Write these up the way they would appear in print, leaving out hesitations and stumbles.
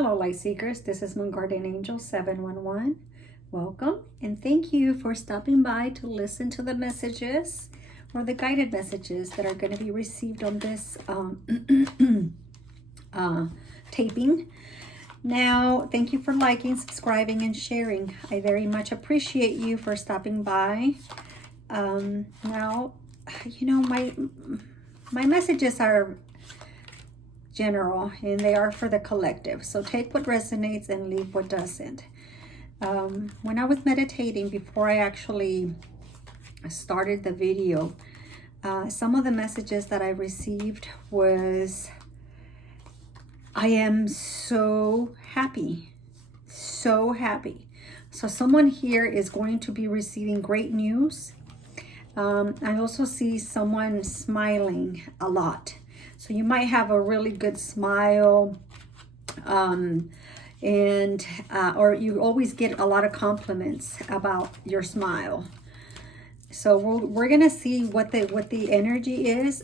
Hello, light seekers. This is Moon Guardian Angel 711. Welcome and thank you for stopping by to listen to the messages or the guided messages that are going to be received on this taping. Now, thank you for liking, subscribing, and sharing. I very much appreciate you for stopping by. Now, you know, my messages are general and they are for the collective, so take what resonates and leave what doesn't. When I was meditating before I actually started the video, some of the messages that I received was, I am so happy, so happy. So someone here is going to be receiving great news. I also see someone smiling a lot. So you might have a really good smile, or you always get a lot of compliments about your smile. So we're gonna see what the energy is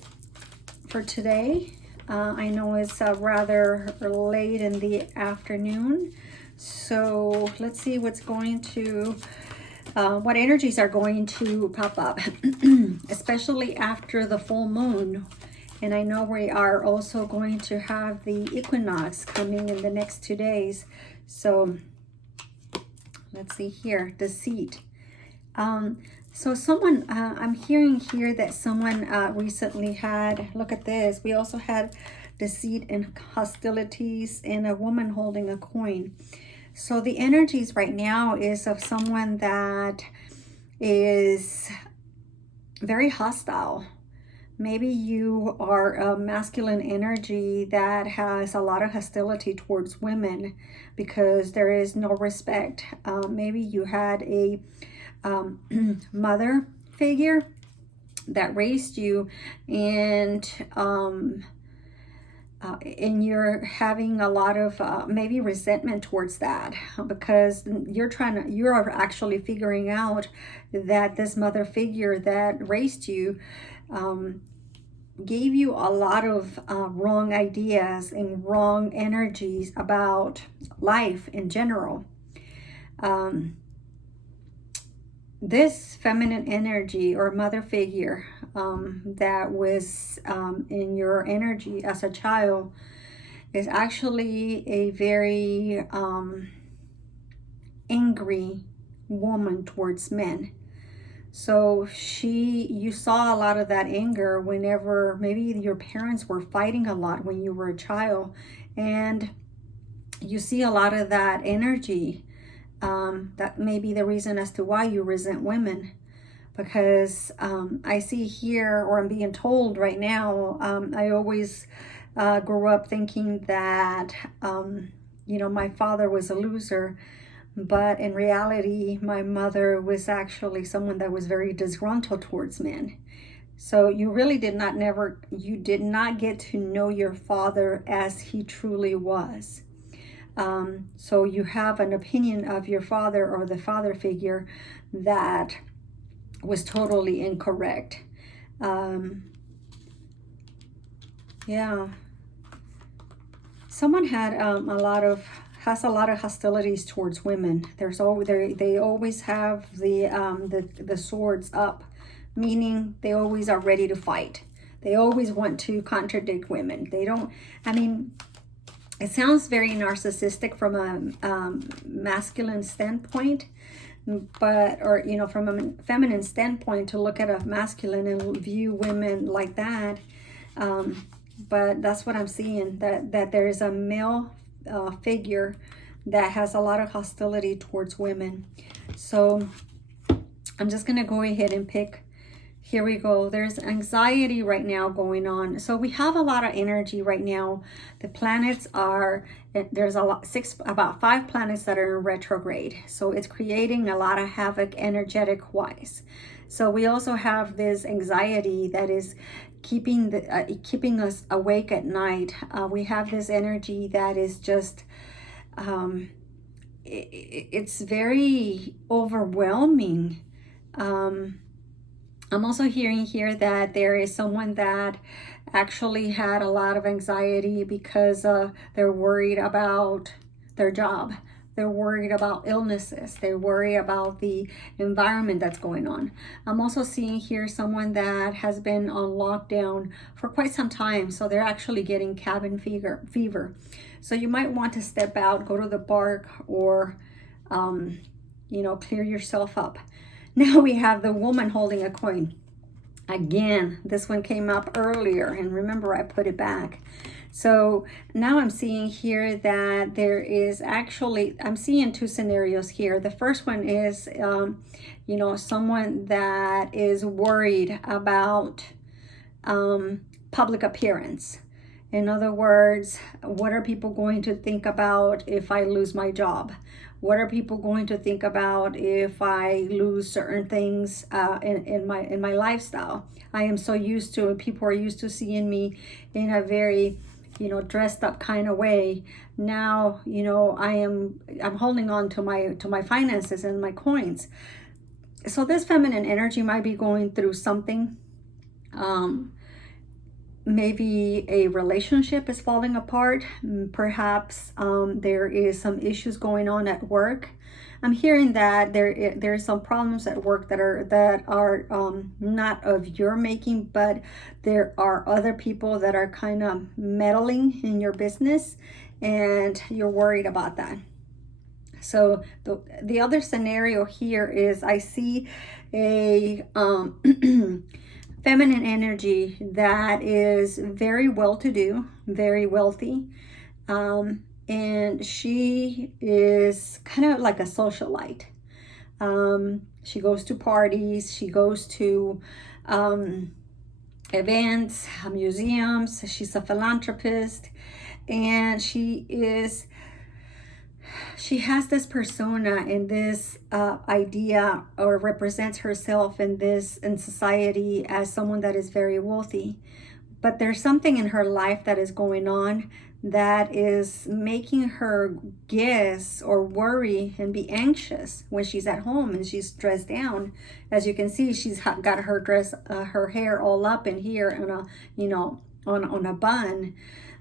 for today. I know it's rather late in the afternoon, so let's see what's going to, what energies are going to pop up, especially after the full moon. And I know we are also going to have the equinox coming in the next 2 days. So let's see here, deceit. So someone, I'm hearing here that someone recently had, look at this, we also had deceit and hostilities and a woman holding a coin. So the energies right now is of someone that is very hostile. Maybe you are a masculine energy that has a lot of hostility towards women because there is no respect. Maybe you had a mother figure that raised you, and you're having a lot of maybe resentment towards that because you're actually figuring out that this mother figure that raised you gave you a lot of wrong ideas and wrong energies about life in general. This feminine energy or mother figure that was in your energy as a child is actually a very angry woman towards men. So you saw a lot of that anger whenever maybe your parents were fighting a lot when you were a child, and you see a lot of that energy. That may be the reason as to why you resent women, because I see here, or I'm being told right now, I always grew up thinking that, you know, my father was a loser. But in reality, my mother was actually someone that was very disgruntled towards men. So you really did not get to know your father as he truly was. So you have an opinion of your father or the father figure that was totally incorrect. Yeah. Someone had has a lot of hostilities towards women. They always have the swords up, meaning they always are ready to fight. They always want to contradict women. They don't, I mean, it sounds very narcissistic from a masculine standpoint, or you know, from a feminine standpoint, to look at a masculine and view women like that. But that's what I'm seeing, that there is a male figure that has a lot of hostility towards women. So I'm just gonna go ahead and pick. Here we go. There's anxiety right now going on. So we have a lot of energy right now. The planets are, there's about 5 planets that are in retrograde. So it's creating a lot of havoc energetic wise. So we also have this anxiety that is keeping us awake at night. We have this energy that is just, it's very overwhelming. I'm also hearing here that there is someone that actually had a lot of anxiety because they're worried about their job. They're worried about illnesses. They worry about the environment that's going on. I'm also seeing here someone that has been on lockdown for quite some time. So they're actually getting cabin fever. So you might want to step out, go to the park, or, clear yourself up. Now we have the woman holding a coin. Again, this one came up earlier, and remember I put it back. So now I'm seeing here that there is actually, I'm seeing two scenarios here. The first one is, someone that is worried about public appearance. In other words, what are people going to think about if I lose my job? What are people going to think about if I lose certain things in my lifestyle? I am so used to, people are used to seeing me in a very, dressed up kind of way. Now, I'm holding on to my finances and my coins. So this feminine energy might be going through something. Maybe a relationship is falling apart. Perhaps there is some issues going on at work. I'm hearing that there's some problems at work that are not of your making, but there are other people that are kind of meddling in your business, and you're worried about that. So the other scenario here is I see a feminine energy that is very well-to-do, very wealthy. And she is kind of like a socialite. She goes to parties, she goes to events, museums, she's a philanthropist, and she has this persona and this idea, or represents herself in society as someone that is very wealthy. But there's something in her life that is going on that is making her guess or worry and be anxious when she's at home and she's dressed down. As you can see, she's got her hair all up in here on a bun,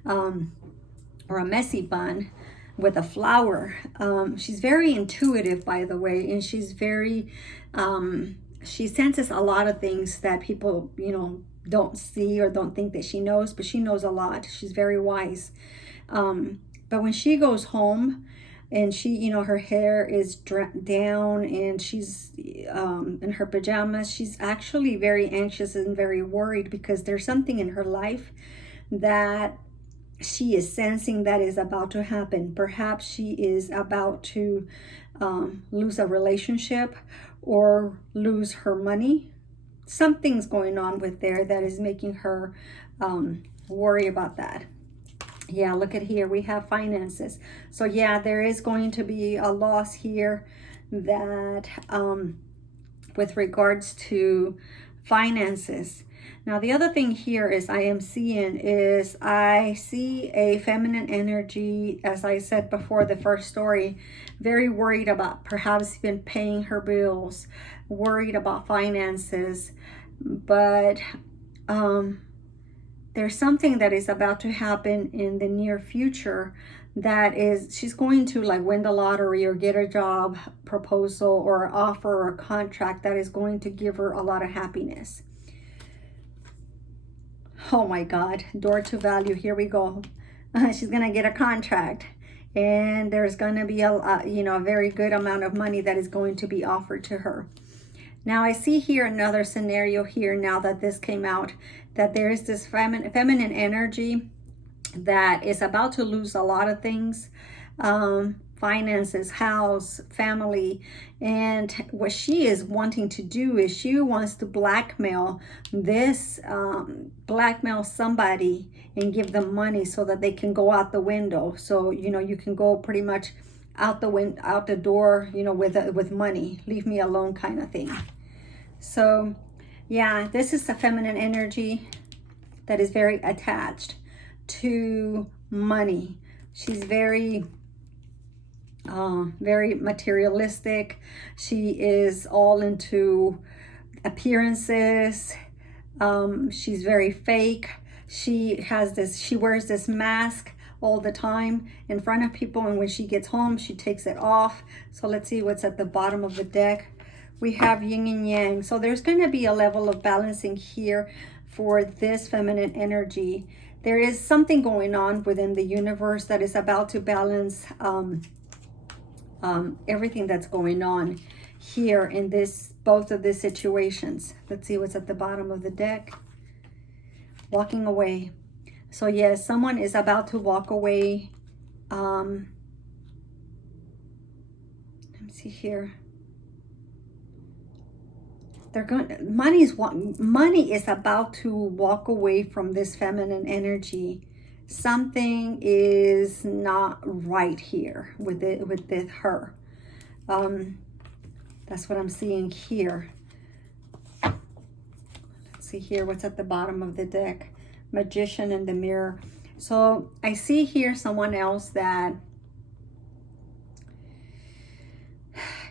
or a messy bun with a flower. She's very intuitive, by the way, and she's very, she senses a lot of things that people, don't see or don't think that she knows, but she knows a lot. She's very wise. But when she goes home and she, her hair is down and she's in her pajamas, she's actually very anxious and very worried because there's something in her life that she is sensing that is about to happen. Perhaps she is about to lose a relationship or lose her money. Something's going on with there that is making her worry about that. Yeah, look at here. We have finances. So yeah, there is going to be a loss here that with regards to finances. Now, the other thing here is I see a feminine energy, as I said before, the first story, very worried about perhaps even paying her bills, worried about finances, but there's something that is about to happen in the near future that is, she's going to like win the lottery or get a job proposal or offer or a contract that is going to give her a lot of happiness. Oh my God, door to value, here we go. She's gonna get a contract, and there's gonna be a very good amount of money that is going to be offered to her. Now I see here another scenario here, now that this came out, that there is this feminine energy that is about to lose a lot of things, finances, house, family, and what she is wanting to do is she wants to blackmail somebody and give them money so that they can go out the window. So you can go pretty much out the door, with money. Leave me alone kind of thing. So yeah, this is a feminine energy that is very attached to money. She's very materialistic. She is all into appearances. She's very fake. She wears this mask all the time in front of people, and when she gets home, she takes it off. So let's see what's at the bottom of the deck. We have yin and yang. So there's going to be a level of balancing here for this feminine energy. There is something going on within the universe that is about to balance everything that's going on here in both of these situations. Let's see what's at the bottom of the deck. Walking away. So yes, someone is about to walk away. Let me see here. Money is about to walk away from this feminine energy. Something is not right here with her. That's what I'm seeing here. Let's see here what's at the bottom of the deck. Magician and the Mirror. So I see here someone else that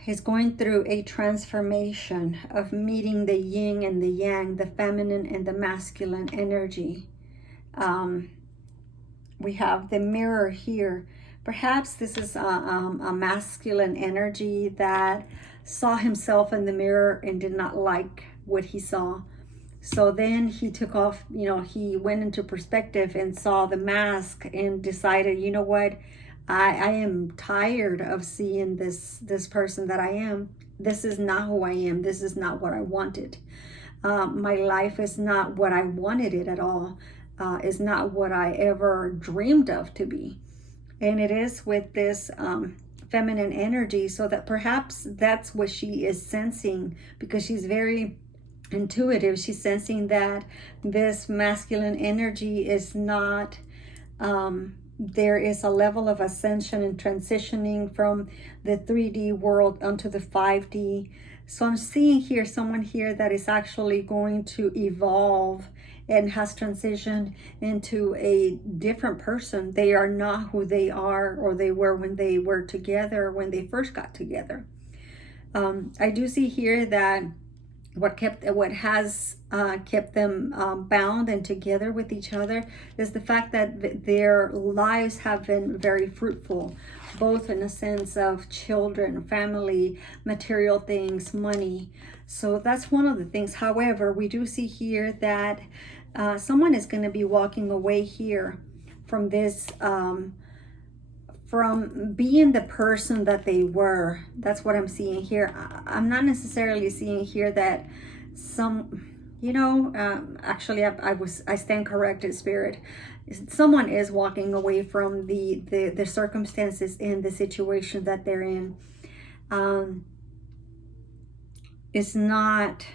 is going through a transformation of meeting the yin and the yang, the feminine and the masculine energy. We have the Mirror here. Perhaps this is a masculine energy that saw himself in the mirror and did not like what he saw. So then he took off, he went into perspective and saw the mask and decided, you know what? I am tired of seeing this person that I am. This is not who I am. This is not what I wanted. My life is not what I wanted it at all. Is not what I ever dreamed of to be. And it is with this feminine energy, so that perhaps that's what she is sensing, because she's very intuitive. She's sensing that this masculine energy is not... there is a level of ascension and transitioning from the 3D world onto the 5D. So I'm seeing here someone here that is actually going to evolve and has transitioned into a different person. They are not who they are or they were when they were together, when they first got together. I do see here that what has kept them bound and together with each other is the fact that their lives have been very fruitful, both in a sense of children, family, material things, money. So that's one of the things. However, we do see here that someone is going to be walking away here from this, from being the person that they were. That's what I'm seeing here. I'm not necessarily seeing here that actually I stand corrected, Spirit. Someone is walking away from the circumstances and the situation that they're in. It's not,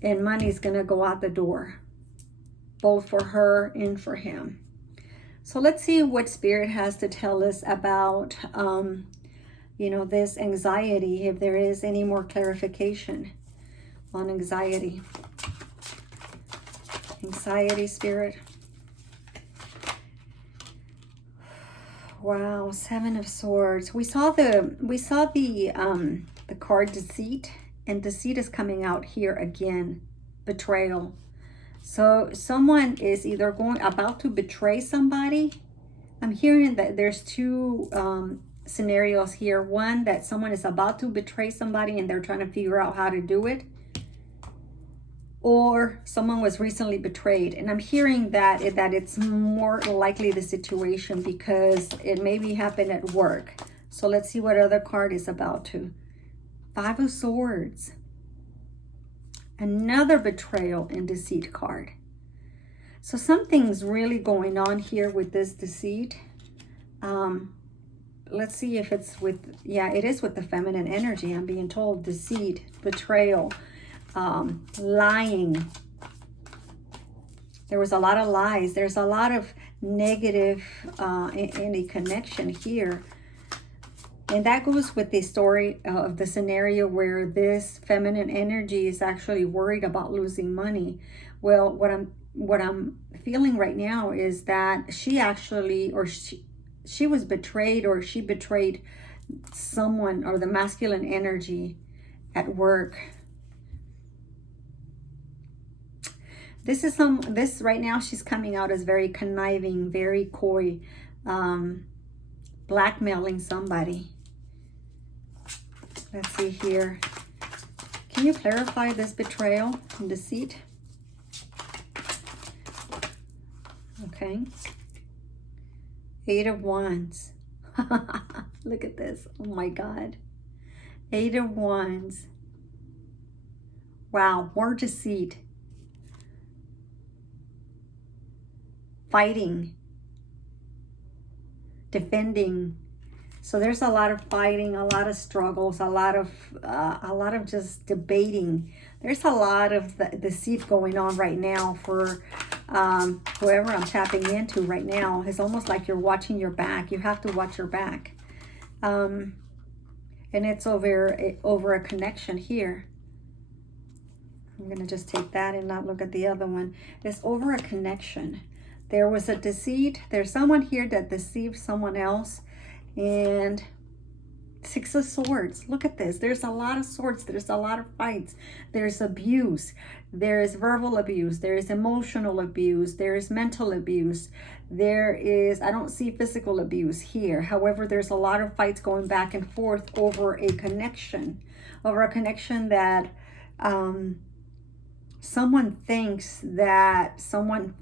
and money's gonna go out the door, both for her and for him. So let's see what Spirit has to tell us about, this anxiety, if there is any more clarification on anxiety. Anxiety, Spirit. Wow, Seven of Swords. We saw the card Deceit, and deceit is coming out here again. Betrayal. So someone is either about to betray somebody. I'm hearing that there's two scenarios here. One, that someone is about to betray somebody and they're trying to figure out how to do it. Or someone was recently betrayed. And I'm hearing that it's more likely the situation because it maybe happened at work. So let's see what other card is about to. Five of Swords. Another betrayal and deceit card. So something's really going on here with this deceit. Let's see if it's with, it is with the feminine energy. I'm being told deceit, betrayal, lying. There was a lot of lies. There's a lot of negative in a connection here. And that goes with the story of the scenario where this feminine energy is actually worried about losing money. Well, what I'm feeling right now is that she actually, or she was betrayed, or she betrayed someone, or the masculine energy at work. This right now, she's coming out as very conniving, very coy, blackmailing somebody. Let's see here. Can you clarify this betrayal and deceit? Okay. 8 of Wands. Look at this. Oh my God. 8 of Wands. Wow, more deceit. Fighting. Defending. So there's a lot of fighting, a lot of struggles, a lot of just debating. There's a lot of deceit going on right now for whoever I'm tapping into right now. It's almost like you're watching your back. You have to watch your back. And it's over a connection here. I'm going to just take that and not look at the other one. It's over a connection. There was a deceit. There's someone here that deceived someone else. And 6 of Swords. Look at this. There's a lot of swords. There's a lot of fights. There's abuse. There is verbal abuse. There is emotional abuse. There is mental abuse. There is, I don't see physical abuse here. However, there's a lot of fights going back and forth over a connection. Over a connection that someone thinks that someone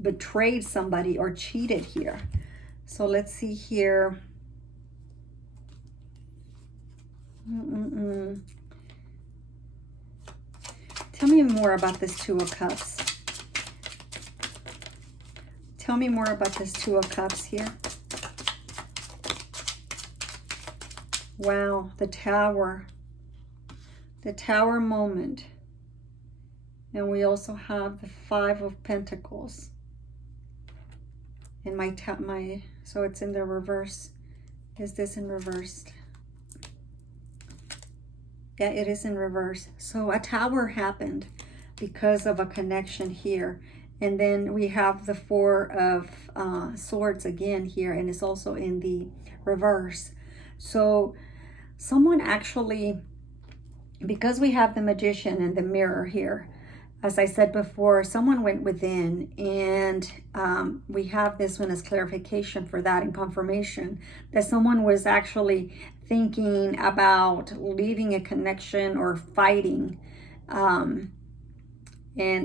betrayed somebody or cheated here. So let's see here. Tell me more about this 2 of Cups. Tell me more about this 2 of Cups here. Wow, the Tower. The Tower moment. And we also have the 5 of Pentacles. And so it's in the reverse. Is this in reverse? Yeah, it is in reverse. So a tower happened because of a connection here. And then we have the 4 of Swords again here, and it's also in the reverse. So someone actually, because we have the Magician and the Mirror here, as I said before, someone went within, and we have this one as clarification for that and confirmation that someone was actually thinking about leaving a connection or fighting, and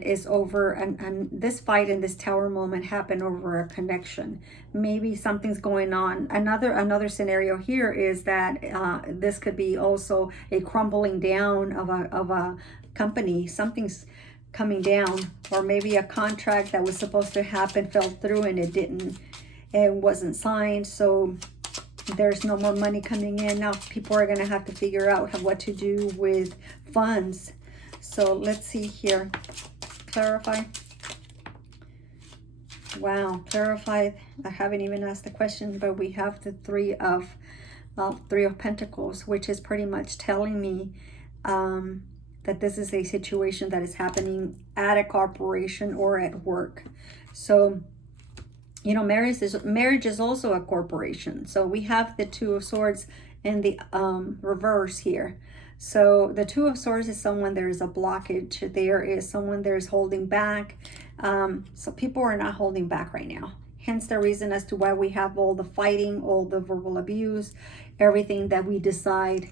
is over, and this fight and this Tower moment happened over a connection. Maybe something's going on. Another scenario here is that this could be also a crumbling down of a company. Something's coming down, or maybe a contract that was supposed to happen fell through and it wasn't signed, so there's no more money coming in. Now people are going to have to figure out what to do with funds. So let's see here. Clarify. Wow, Clarified. I haven't even asked the question, but we have the 3 of Pentacles, which is pretty much telling me that this is a situation that is happening at a corporation or at work. So, you know, marriage is also a corporation. So we have the 2 of Swords in the reverse here. So the 2 of Swords is someone, there is a blockage. There is someone there's holding back. So people are not holding back right now. Hence the reason as to why we have all the fighting, all the verbal abuse, everything that we decide,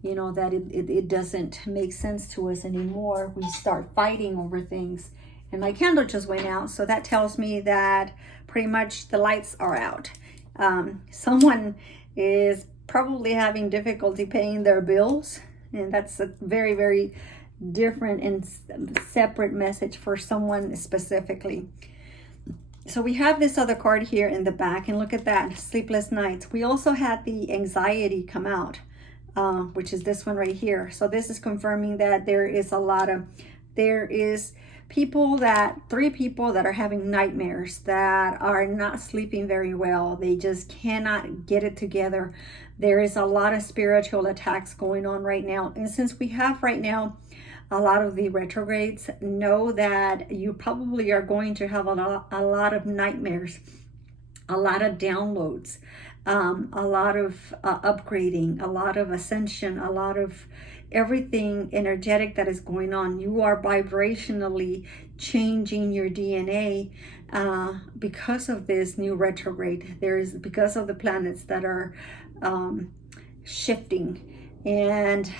you know, that it doesn't make sense to us anymore. We start fighting over things. And my candle just went out, so that tells me that pretty much the lights are out. Someone is probably having difficulty paying their bills, and that's a very, very different and separate message for someone specifically. So we have this other card here in the back, and look at that, sleepless nights. We also had the anxiety come out, which is this one right here. So this is confirming that there is three people that are having nightmares, that are not sleeping very well. They just cannot get it together. There is a lot of spiritual attacks going on right now. And since we have right now a lot of the retrogrades, know that you probably are going to have a lot of nightmares. a lot of downloads, a lot of upgrading, a lot of ascension, a lot of everything energetic that is going on. You are vibrationally changing your DNA because of this new retrograde. Because of the planets that are shifting. And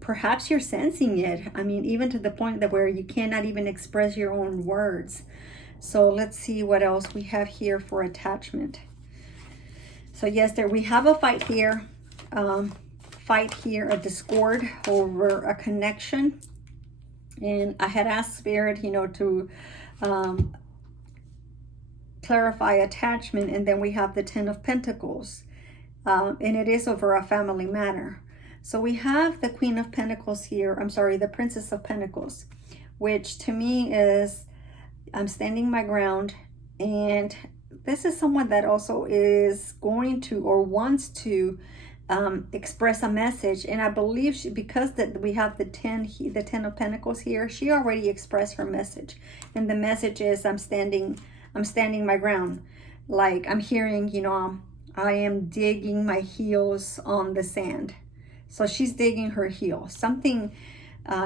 perhaps you're sensing it. I mean, even to the point that where you cannot even express your own words. So let's see what else we have here for attachment. So yes, we have a fight here, a discord over a connection. And I had asked Spirit, to clarify attachment. And then we have the 10 of Pentacles. And it is over a family matter. So we have the Queen of Pentacles here. I'm sorry, the Princess of Pentacles, which to me is, I'm standing my ground. And this is someone that also is going to or wants to express a message. And I believe because that we have the 10 of Pentacles here, she already expressed her message. And the message is, I'm standing my ground. Like I'm hearing, I am digging my heels on the sand. So she's digging her heels. Something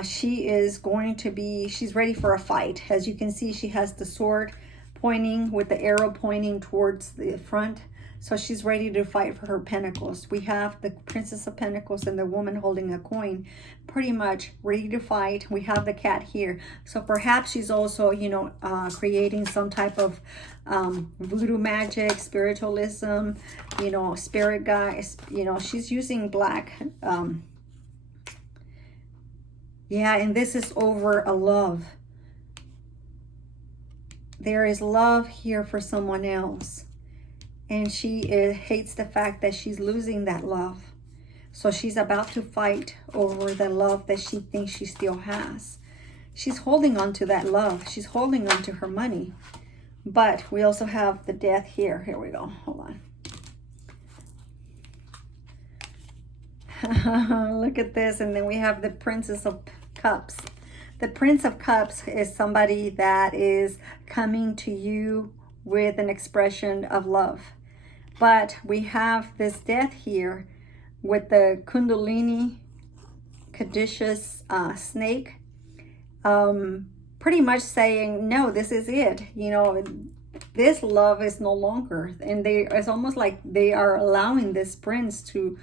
she's ready for a fight. As you can see, she has the sword pointing with the arrow pointing towards the front. So she's ready to fight for her pentacles. We have the Princess of Pentacles and the woman holding a coin, pretty much ready to fight. We have the cat here. So perhaps she's also, creating some type of voodoo magic, spiritualism, spirit guides. She's using black. Yeah, and this is over a love. There is love here for someone else. And she hates the fact that she's losing that love. So she's about to fight over the love that she thinks she still has. She's holding on to that love. She's holding on to her money. But we also have the Death here. Here we go. Hold on. Look at this. And then we have the Princess of Cups. The Prince of Cups is somebody that is coming to you with an expression of love. But we have this Death here with the Kundalini caduceus snake, pretty much saying, no, this is it. This love is no longer. And it's almost like they are allowing this prince to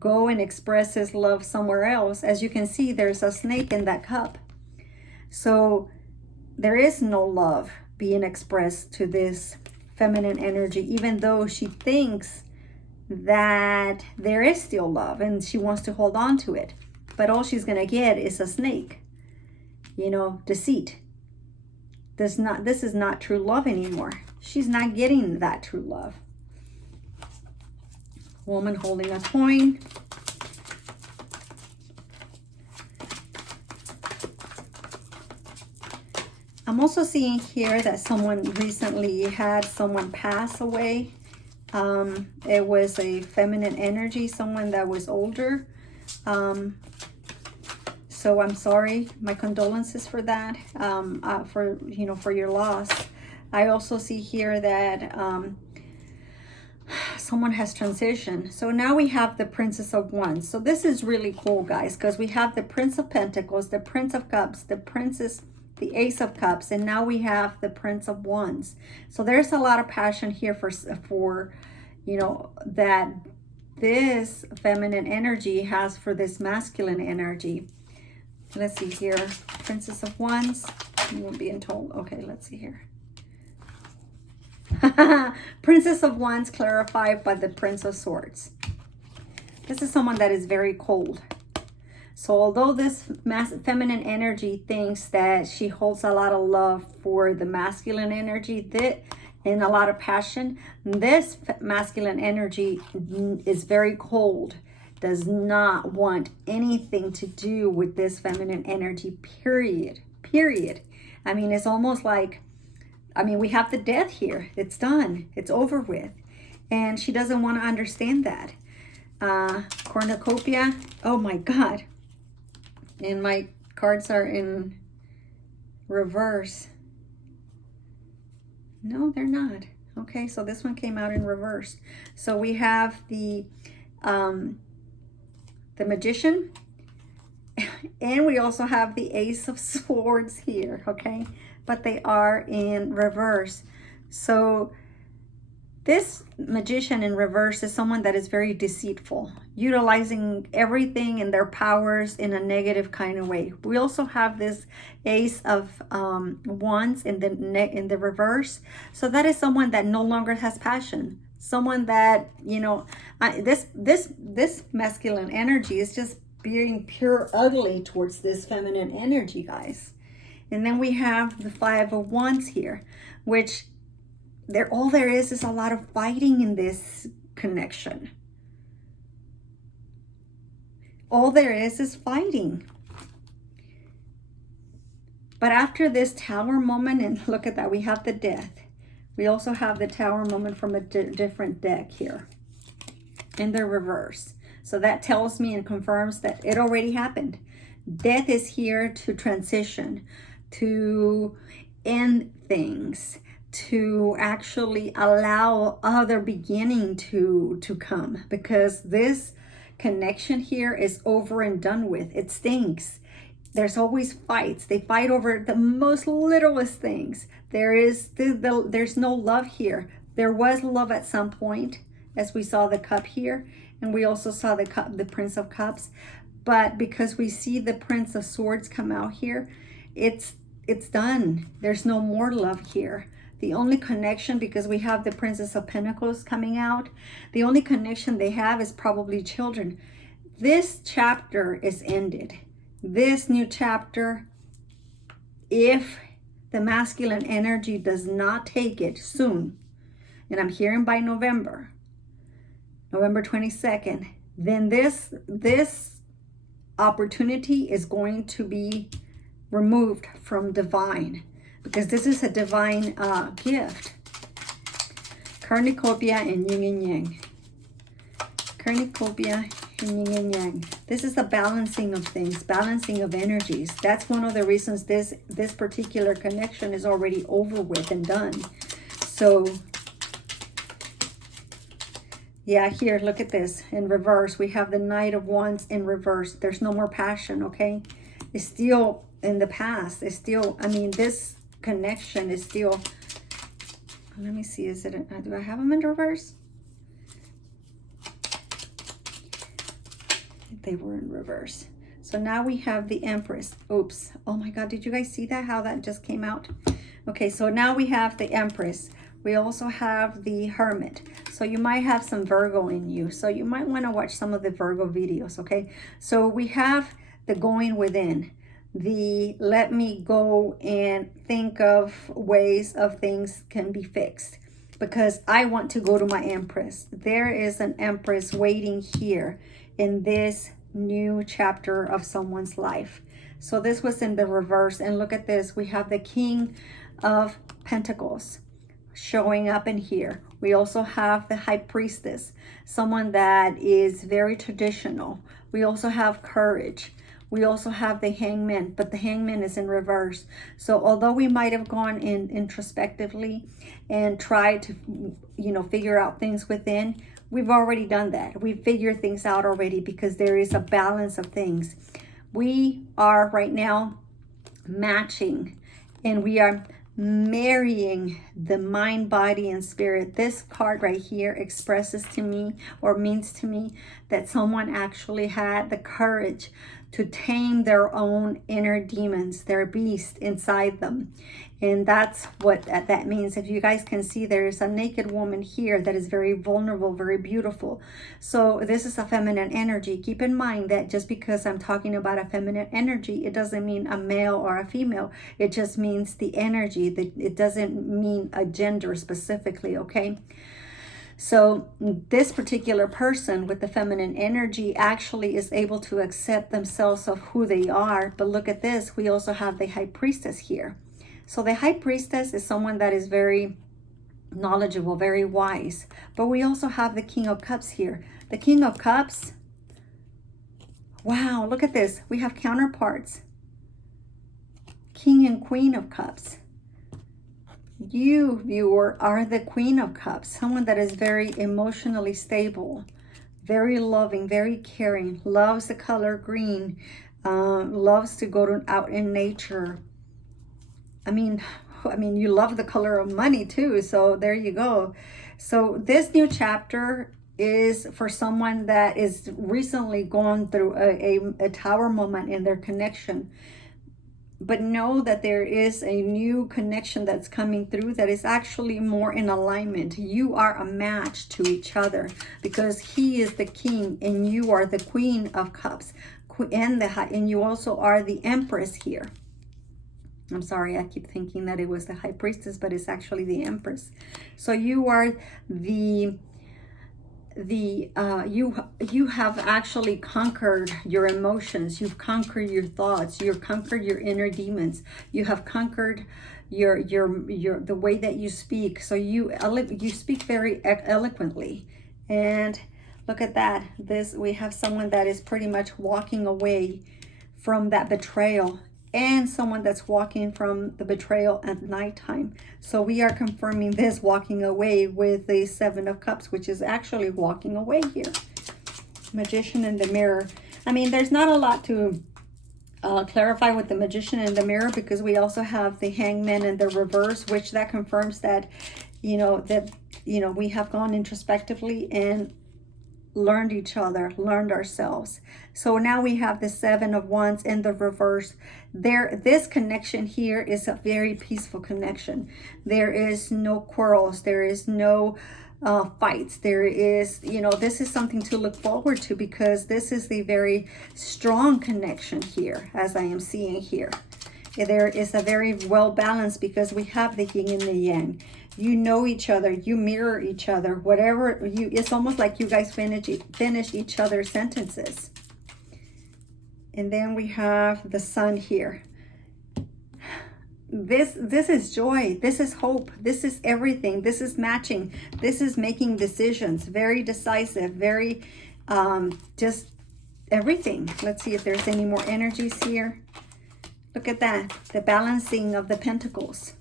go and express his love somewhere else. As you can see, there's a snake in that cup. So there is no love being expressed to this feminine energy, even though she thinks that there is still love and she wants to hold on to it. But all she's going to get is a snake, deceit. This is not true love anymore. She's not getting that true love. Woman holding a coin. I'm also seeing here that someone recently had someone pass away. It was a feminine energy, someone that was older. So I'm sorry, my condolences for that, for your loss. I also see here that someone has transitioned. So now we have the Princess of Wands. So this is really cool, guys, because we have the Prince of Pentacles, the Prince of Cups, the Ace of Cups, and now we have the Prince of Wands. So there's a lot of passion here for that this feminine energy has for this masculine energy. Let's see here. Princess of Wands. I'm being told. Okay, let's see here. Princess of Wands clarified by the Prince of Swords. This is someone that is very cold. So although this feminine energy thinks that she holds a lot of love for the masculine energy and a lot of passion, this masculine energy is very cold, does not want anything to do with this feminine energy, period. I mean, it's almost like, we have the Death here. It's done. It's over with. And she doesn't want to understand that. Cornucopia. Oh my God. And my cards are in reverse. No, they're not. Okay, so this one came out in reverse. So we have the Magician, and we also have the Ace of Swords here, okay? But they are in reverse. So this Magician in reverse is someone that is very deceitful, utilizing everything and their powers in a negative kind of way. We also have this Ace of Wands in the reverse. So that is someone that no longer has passion. Someone that, you know, this masculine energy is just being pure ugly towards this feminine energy, guys. And then we have the Five of Wands here, which all there is a lot of fighting in this connection. All there is fighting. But after this Tower moment, and look at that, we have the Death. We also have the Tower moment from a different deck here in the reverse. So that tells me and confirms that it already happened. Death is here to transition, to end things, to actually allow other beginning to come, because this connection here is over and done with. It stinks. There's always fights. They fight over the most littlest things. There's no love here. There was love at some point, as we saw the Cup here, and we also saw the Prince of Cups. But because we see the Prince of Swords come out here, it's done. There's no more love here. The only connection, because we have the Princess of Pentacles coming out, the only connection they have is probably children. This chapter is ended. This new chapter, if the masculine energy does not take it soon, and I'm hearing by November 22nd, then this opportunity is going to be removed from divine, because this is a divine gift. Cornucopia and yin and yang. Cornucopia and yin and yang. This is the balancing of things, balancing of energies. That's one of the reasons this particular connection is already over with and done. So yeah, here, look at this in reverse. We have the Knight of Wands in reverse. There's no more passion, okay? It's still in the past. It's still, I mean, this connection is still, let me see, do I have them in reverse? They were in reverse. So now we have the Empress. Oops. Oh my God, did you guys see that? How that just came out? Okay, so now we have the Empress. We also have the Hermit. So you might have some Virgo in you. So you might want to watch some of the Virgo videos, okay? So we have the Going Within. The let me go and think of ways of things can be fixed, because I want to go to my Empress. There is an Empress waiting here in this new chapter of someone's life. So this was in the reverse, and look at this. We have the King of Pentacles showing up in here. We also have the High Priestess, someone that is very traditional. We also have Courage. We also have the Hangman, but the Hangman is in reverse. So although we might have gone in introspectively and tried to, you know, figure out things within, we've already done that. We've figured things out already, because there is a balance of things. We are right now matching, and we are marrying the mind, body, and spirit. This card right here expresses to me, or means to me, that someone actually had the courage to tame their own inner demons, their beast inside them. And that's what that means. If you guys can see, there is a naked woman here that is very vulnerable, very beautiful. So this is a feminine energy. Keep in mind that just because I'm talking about a feminine energy, it doesn't mean a male or a female. It just means the energy. It doesn't mean a gender specifically, okay? So this particular person with the feminine energy actually is able to accept themselves of who they are. But look at this. We also have the High Priestess here. So the High Priestess is someone that is very knowledgeable, very wise. But we also have the King of Cups here. The King of Cups. Wow, look at this. We have counterparts. King and Queen of Cups. You, viewer, are the Queen of Cups, someone that is very emotionally stable, very loving, very caring, loves the color green, loves to go out in nature. I mean, you love the color of money too, so there you go. So this new chapter is for someone that is recently gone through a tower moment in their connection. But know that there is a new connection that's coming through that is actually more in alignment. You are a match to each other because he is the king and you are the Queen of Cups. And you also are the Empress here. I'm sorry, I keep thinking that it was the High Priestess, but it's actually the Empress. So you are you have actually conquered your emotions. You've conquered your thoughts. You've conquered your inner demons. You have conquered your the way that you speak. So you speak very eloquently. And look at that. We have someone that is pretty much walking away from that betrayal, and someone that's walking from the betrayal at nighttime. So we are confirming this walking away with the Seven of Cups, which is actually walking away here. Magician in the Mirror. I mean, there's not a lot to clarify with the Magician in the Mirror, because we also have the Hangman in the reverse, which that confirms that, we have gone introspectively and learned each other, learned ourselves. So now we have the Seven of Wands in the reverse. This connection here is a very peaceful connection. There is no quarrels. There is no fights. There is, this is something to look forward to, because this is the very strong connection here, as I am seeing here. There is a very well balanced, because we have the yin and the yang. You know each other, you mirror each other, whatever it's almost like you guys finish each other's sentences. And then we have the Sun here. This is joy, this is hope, this is everything, this is matching, this is making decisions, very decisive, very just everything. Let's see if there's any more energies here. Look at that, the balancing of the pentacles.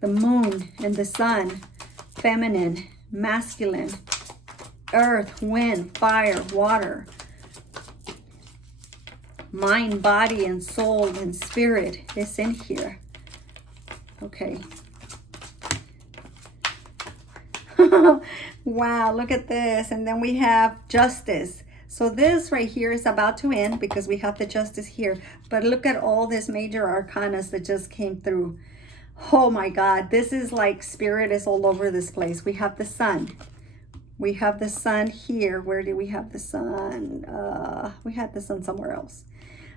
The Moon and the Sun, feminine, masculine, earth, wind, fire, water, mind, body, and soul and spirit is in here. Okay. Wow, look at this. And then we have Justice. So this right here is about to end, because we have the Justice here. But look at all this major arcanas that just came through. Oh my God, this is like spirit is all over this place. We have the Sun. We have the Sun here. Where do we have the Sun? We had the Sun somewhere else.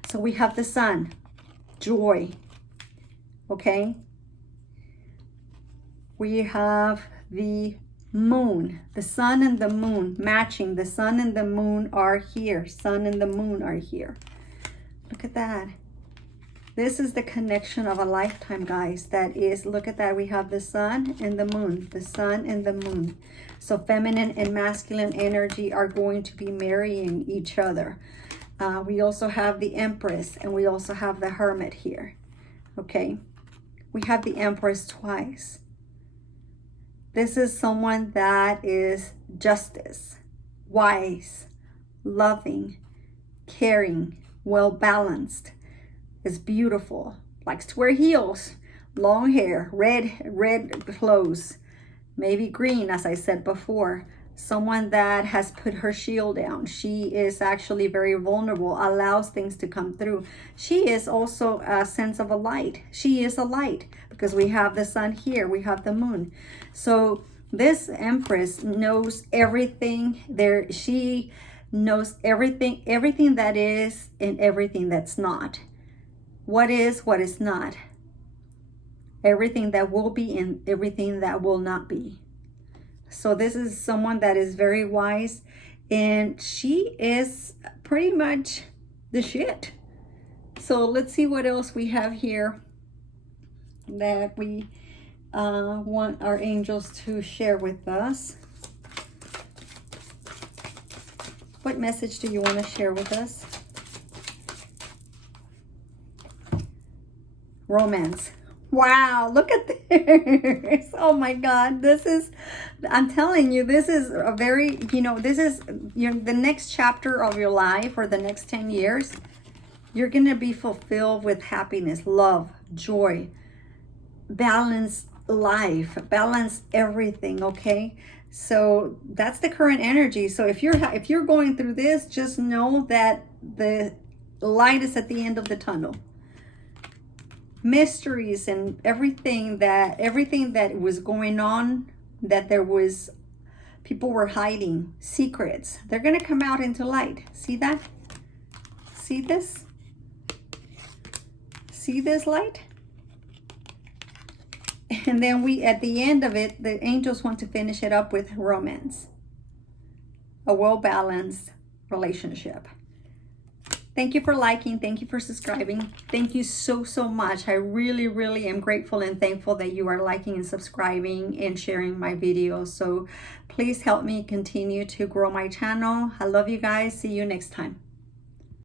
So we have the Sun, joy, okay? We have the Moon, the Sun and the Moon matching. The Sun and the Moon are here. Sun and the Moon are here. Look at that. This is the connection of a lifetime, guys. That is, look at that. We have the Sun and the Moon, the Sun and the Moon. So feminine and masculine energy are going to be marrying each other. We also have the Empress, and we also have the Hermit here. Okay. We have the Empress twice. This is someone that is justice, wise, loving, caring, well-balanced, is beautiful, likes to wear heels, long hair, red clothes, maybe green, as I said before. Someone that has put her shield down. She is actually very vulnerable, allows things to come through. She is also a sense of a light. She is a light, because we have the Sun here, we have the Moon. So this Empress knows everything. She knows everything that is and everything that's not. What is not. Everything that will be and everything that will not be. So this is someone that is very wise, and she is pretty much the shit. So let's see what else we have here that we want our angels to share with us. What message do you want to share with us? Romance. Wow, look at this. Oh my God. This is, I'm telling you, this is a very, this is the next chapter of your life, or the next 10 years. You're going to be fulfilled with happiness, love, joy, balance life, balance everything, okay? So that's the current energy. So if you're going through this, just know that the light is at the end of the tunnel. Mysteries and everything that was going on, that people were hiding, secrets, they're going to come out into light. See that? See this? See this light? And then at the end of it, the angels want to finish it up with romance, a well-balanced relationship. Thank you for liking. Thank you for subscribing. Thank you so, so much. I really, really am grateful and thankful that you are liking and subscribing and sharing my videos. So please help me continue to grow my channel. I love you guys. See you next time.